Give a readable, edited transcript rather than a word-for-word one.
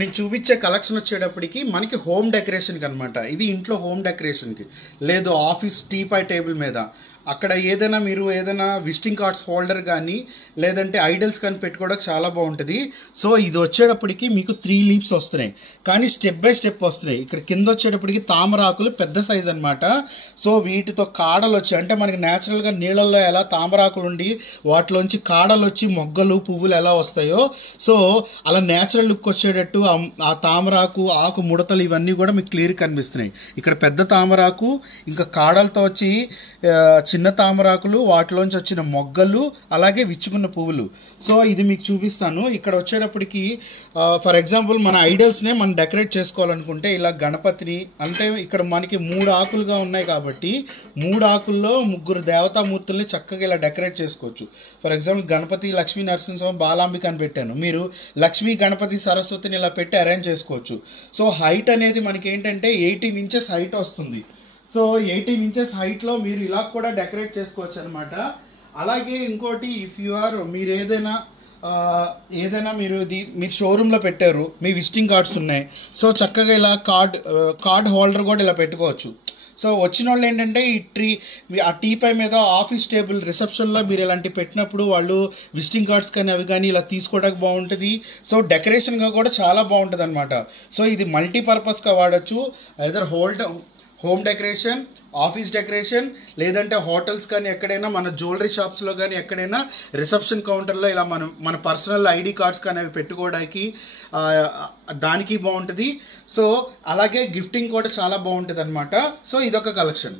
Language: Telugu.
నేను చూపించే కలెక్షన్ వచ్చేటప్పటికి మనకి హోమ్ డెకరేషన్కి అనమాట. ఇది ఇంట్లో హోమ్ డెకరేషన్కి, లేదు ఆఫీస్ టీపాయ్ టేబుల్ మీద అక్కడ ఏదైనా మీరు ఏదైనా విజిటింగ్ కార్డ్స్ హోల్డర్ కానీ లేదంటే ఐడల్స్ కానీ పెట్టుకోవడానికి చాలా బాగుంటుంది. సో ఇది వచ్చేటప్పటికి మీకు 3 లీవ్స్ వస్తున్నాయి, కానీ స్టెప్ బై స్టెప్ వస్తున్నాయి. ఇక్కడ కింద వచ్చేటప్పటికి తామరాకులు పెద్ద సైజ్ అనమాట. సో వీటితో కాడలు వచ్చి, అంటే మనకి న్యాచురల్గా నీళ్ళల్లో ఎలా తామరాకులు ఉండి వాటిలోంచి కాడలు వచ్చి మొగ్గలు పువ్వులు ఎలా వస్తాయో, సో అలా న్యాచురల్ లుక్ వచ్చేటట్టు ఆ తామరాకు ఆకు ముడతలు ఇవన్నీ కూడా మీకు క్లియర్ కనిపిస్తున్నాయి. ఇక్కడ పెద్ద తామరాకు, ఇంకా కాడలతో వచ్చి చిన్న తామరాకులు, వాటిలోంచి వచ్చిన మొగ్గలు, అలాగే విచ్చుకున్న పువ్వులు. సో ఇది మీకు చూపిస్తాను. ఇక్కడ వచ్చేటప్పటికి ఫర్ ఎగ్జాంపుల్ మన ఐడల్స్నే మనం డెకరేట్ చేసుకోవాలనుకుంటే ఇలా గణపతిని, అంటే ఇక్కడ మనకి 3 ఆకులుగా ఉన్నాయి కాబట్టి 3 ఆకుల్లో 3 దేవతామూర్తుల్ని చక్కగా ఇలా డెకరేట్ చేసుకోవచ్చు. ఫర్ ఎగ్జాంపుల్ గణపతి, లక్ష్మీ నరసింహ, బాలాంబిక అని పెట్టాను. మీరు లక్ష్మీ, గణపతి, సరస్వతిని ఇలా పెట్టి అరేంజ్ చేసుకోవచ్చు. సో హైట్ అనేది మనకి ఏంటంటే 18 ఇంచెస్ హైట్ వస్తుంది. సో 18 ఇంచెస్ హైట్లో మీరు ఇలా కూడా డెకరేట్ చేసుకోవచ్చు అనమాట. అలాగే ఇంకోటి, ఇఫ్ యు ఆర్ మీరు ఏదైనా మీరు షోరూంలో పెట్టారు, మీ విజిటింగ్ కార్డ్స్ ఉన్నాయి, సో చక్కగా ఇలా కార్డ్ హోల్డర్ కూడా ఇలా పెట్టుకోవచ్చు. సో వచ్చిన వాళ్ళు ఏంటంటే ఆ టీపై మీద ఆఫీస్ టేబుల్ రిసెప్షన్లో మీరు ఇలాంటివి పెట్టినప్పుడు వాళ్ళు విజిటింగ్ కార్డ్స్ కానీ అవి కానీ ఇలా తీసుకోవడానికి బాగుంటుంది. సో డెకరేషన్గా కూడా చాలా బాగుంటుంది అనమాట. సో ఇది మల్టీపర్పస్గా వాడచ్చు. Either home decoration, office decoration, లేదంటే హోటల్స్ కానీ ఎక్కడైనా, మన జ్యువెలరీ షాప్స్లో కానీ ఎక్కడైనా రిసెప్షన్ కౌంటర్లో ఇలా మన పర్సనల్ ఐడి కార్డ్స్ కానీ అవి పెట్టుకోవడానికి దానికి బాగుంటుంది. సో అలాగే గిఫ్టింగ్ కూడా చాలా బాగుంటుంది అనమాట. సో ఇదొక కలెక్షన్.